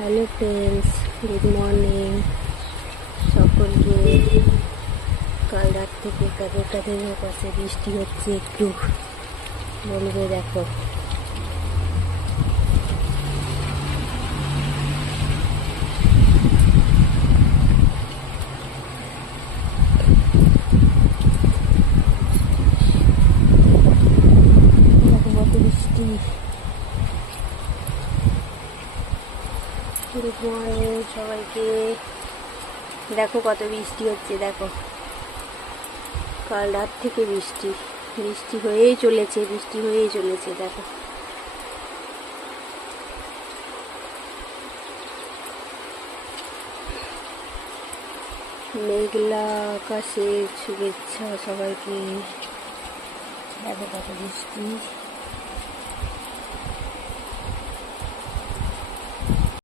Hello friends, good morning সকলকে। কাল রাত থেকে কাদের কাদের কাছে বৃষ্টি হচ্ছে একটু বলবে। দেখো কত বৃষ্টি। গুড মর্নিং সবাইকে। দেখো কত বৃষ্টি হচ্ছে, দেখো কাল রাত থেকে বৃষ্টি হয়েই চলেছে দেখো। মেঘলা আকাশের শুভেচ্ছা সবাইকে। দেখো কত বৃষ্টি।